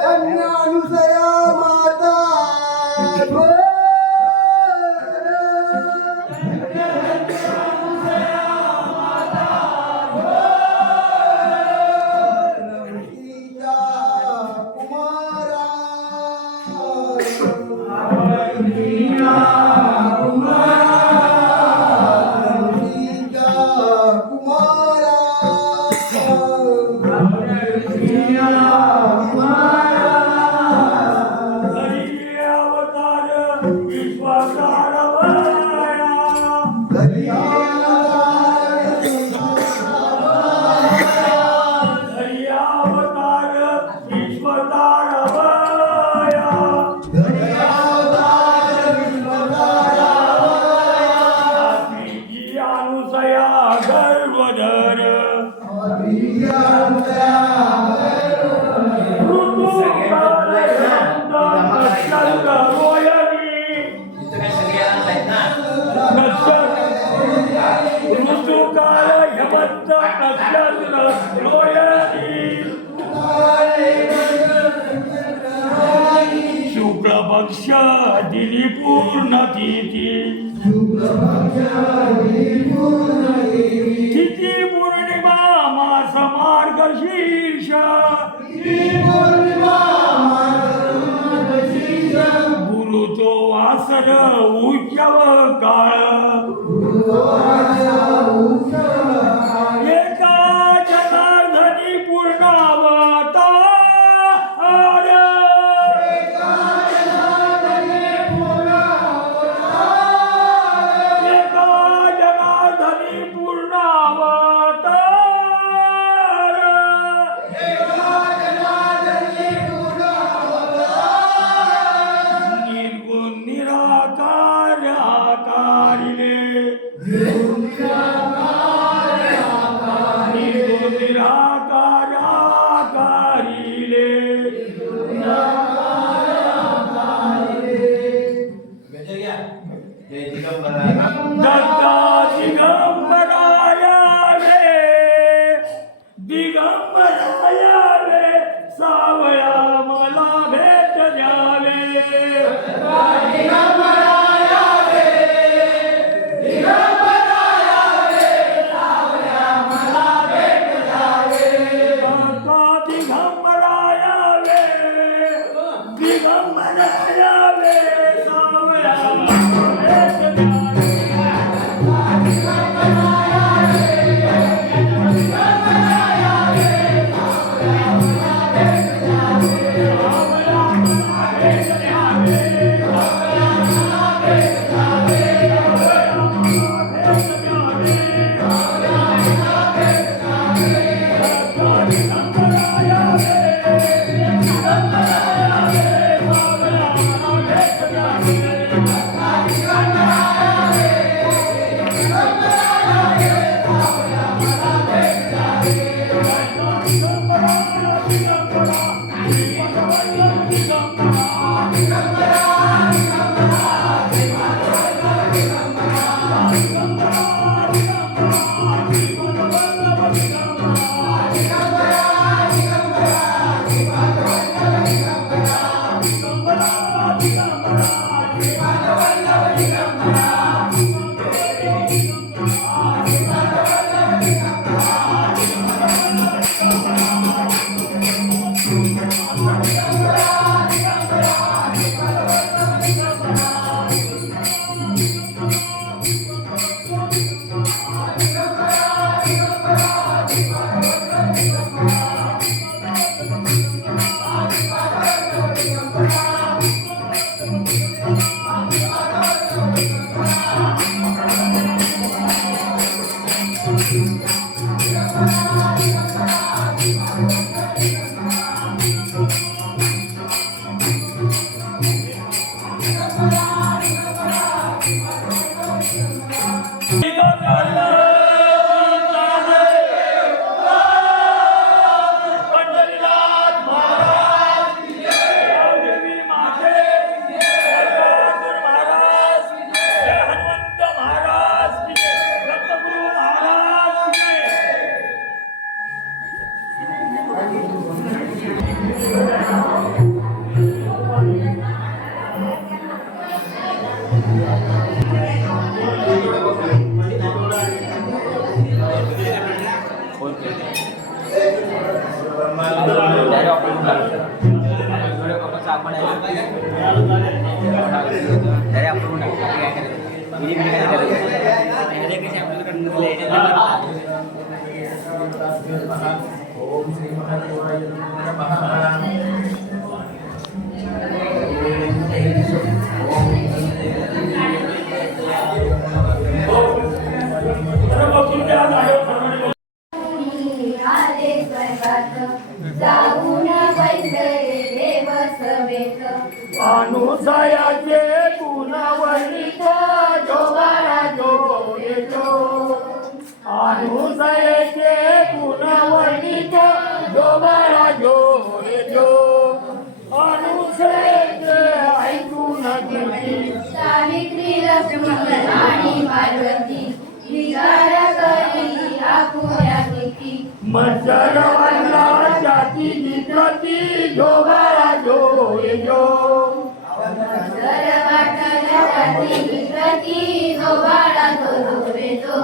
धन्य अनुसया माता शुक्लपक्ष दिनी पूर्ण तिथी तिथी पौर्णिमा मास मार्गशीर्ष गुरुतो वासन उच्चव काळ एका जनार्दनी पूर्णावतार एका जनार्दनी पूर्णावतार निर्गुण निराकार आकारिले निर्गुण निराकार आकारिले दत्ता दिगंबराया रे दिगंबराया रे सावया मला भेट द्यावे dari aku ini ओम श्री महादेवाय नमः आले स्वर्गात जाऊन बैसले देव सभेत अनुसयाचे गुणवणित जोगारा जो येतो अनुसयाचे गुणवणित जोगारा जो येतो अनुसयाचे ऐकून कीर्ती सावित्री लक्ष्मी आणि पार्वती विचार करी आपुल्या किती मत्सरवाला जाती जितती जोगारा जो येतो जर वाटल्या जाती विकृती जोगाडा जो जोरेतो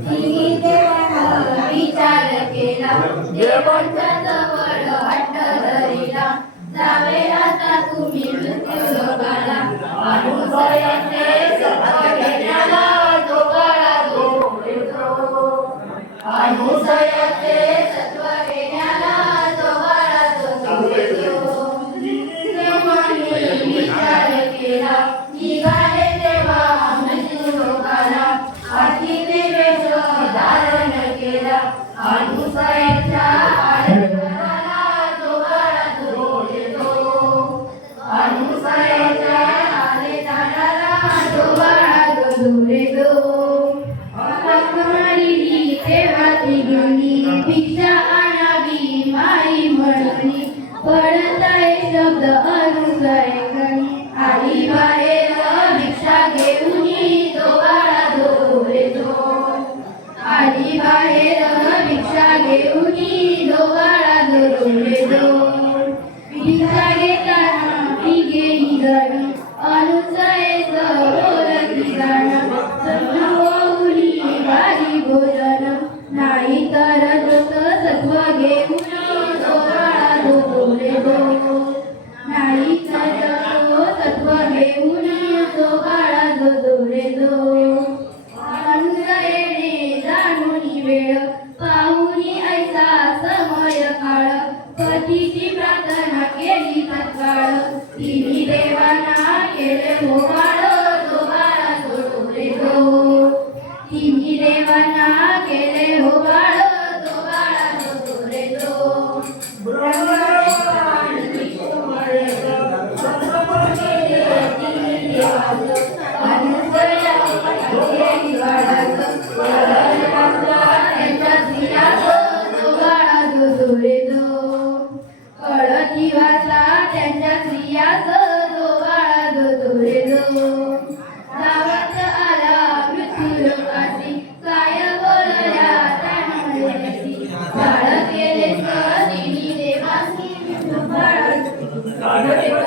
तिन्ही देवानं विचार केला देवांच्या जवळ हट्ट धरिला जावे आता तुम्ही मृत्यू लोकाला अनुसयाने सत्ता घेण्याला जोगाडा जो येतो अनुसयाचे सत्व घेण्याला जोगाडा जो येतो देवाने विचार केला निघाले तेव्हा मृत्यू लोकाला आरतीने वेश धारण केला अनुसयाच्या आडनाला जोगाडा जो येतो अनुसयाच्या आडनाला जोगाडा जो येतो मारली तेव्हा ती गेली भिक्षा आणावी माई म्हणली पडताय शब्द अनुसरेकणी आली बाहेर भिक्षा घेऊन जोगाडा जो येतो आली बाहेर भिक्षा घेऊन जोगाडा जो येतो भिक्षा घेताना ती गेली घरी अनुसयेच बोलती गाणं सत्वहुनी भारी भोजन नाही तर जस सत्व घेऊन जोगाडा जो येतो नाही तर सत्व घेऊन जोगाडा जो येतो अनुसयेने जाणून वेळ पाहुनी ऐसा समय काळ पतीची प्रार्थना केली तत्काळ तिन्ही देवांना केले होबाळ जोगाडा जो येतो तिन्ही देवांना केले होबाळ जोगाडा जो येतो कळती वाचा त्यांच्या स्त्रियाच जोगाडा जो येतो गावात आला मृत्यू लोकाशी काय बोलल्या त्यामध्ये बाळ केले तिन्ही देवासी जोगाडा जो येतो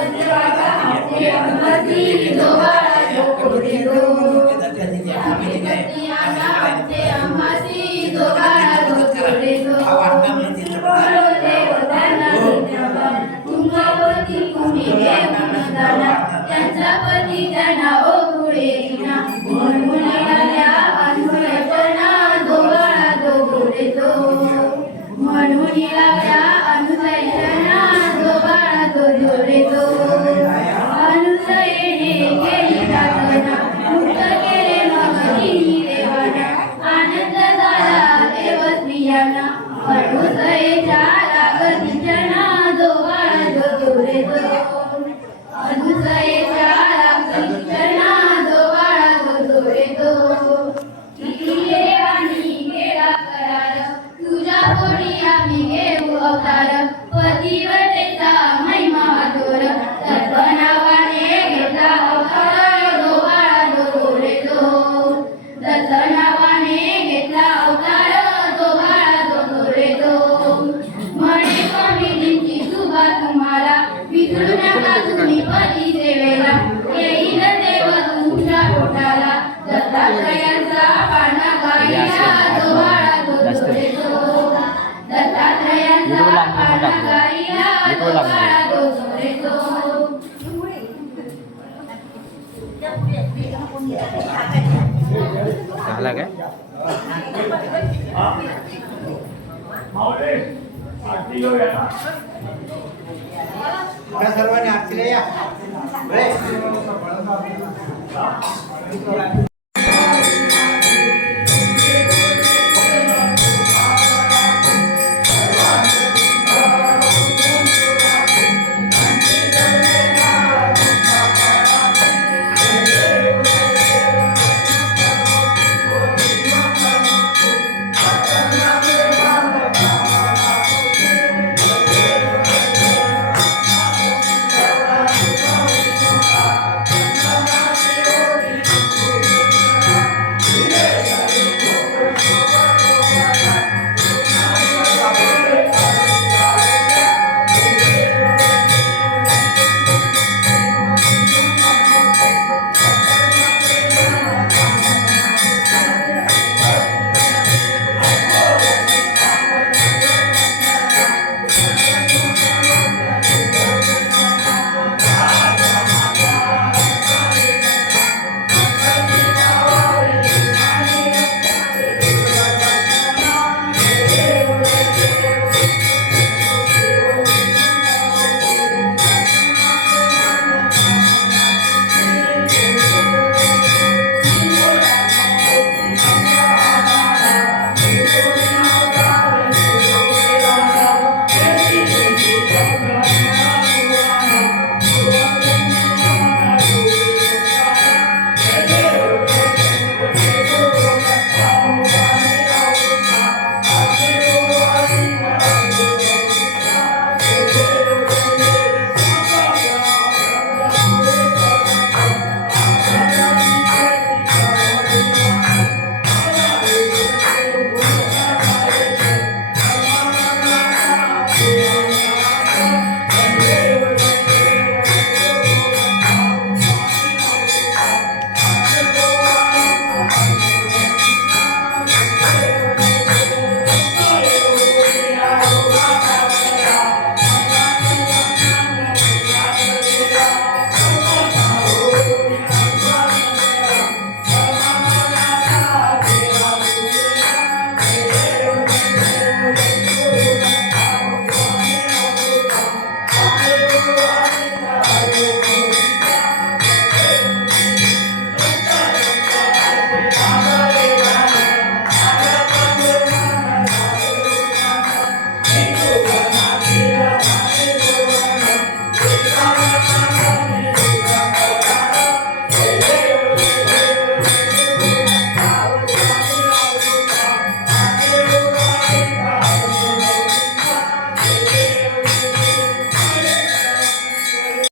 तुमचा पती तुम्ही त्यांचा पती त्यांना ओळखुळे ना म्हणून आल्या अनुसयाच्या जोगाडा जो येतो म्हणून आल्या अनुसयाच्या जोगाडा जो येतो अनुसयेने केली प्रार्थना मुक्त केले मग तिन्ही देवांना आनंद झाला देव स्त्रियांना अनुसयेच्या लागतीच्या जोगाडा जो येतो अनुसयेच्या लागतीच्या जोगाडा जो येतो किती देवानी केला करार तुझ्या पोटी आम्ही घेऊ अवतार पतिव्रतेचा महिमा अधोर दत्तनावाने घेतला अवतार जोगाडा जो येतो दत्तनावाने घेतला अवतार जोगाडा जो येतो म्हणे स्वामीजींची सुभा तुम्हाला विसरू नका तुम्ही पती सेवेला येईल देव तुमच्या पोटाला दत्तात्रयांचा पाना गायला जोगाडा जो येतो दत्तात्रयांचा पाना गायला जोगाडा जो येतो झाला काय माऊली आरती घेऊया ना. त्या सर्वांनी आरतीला या.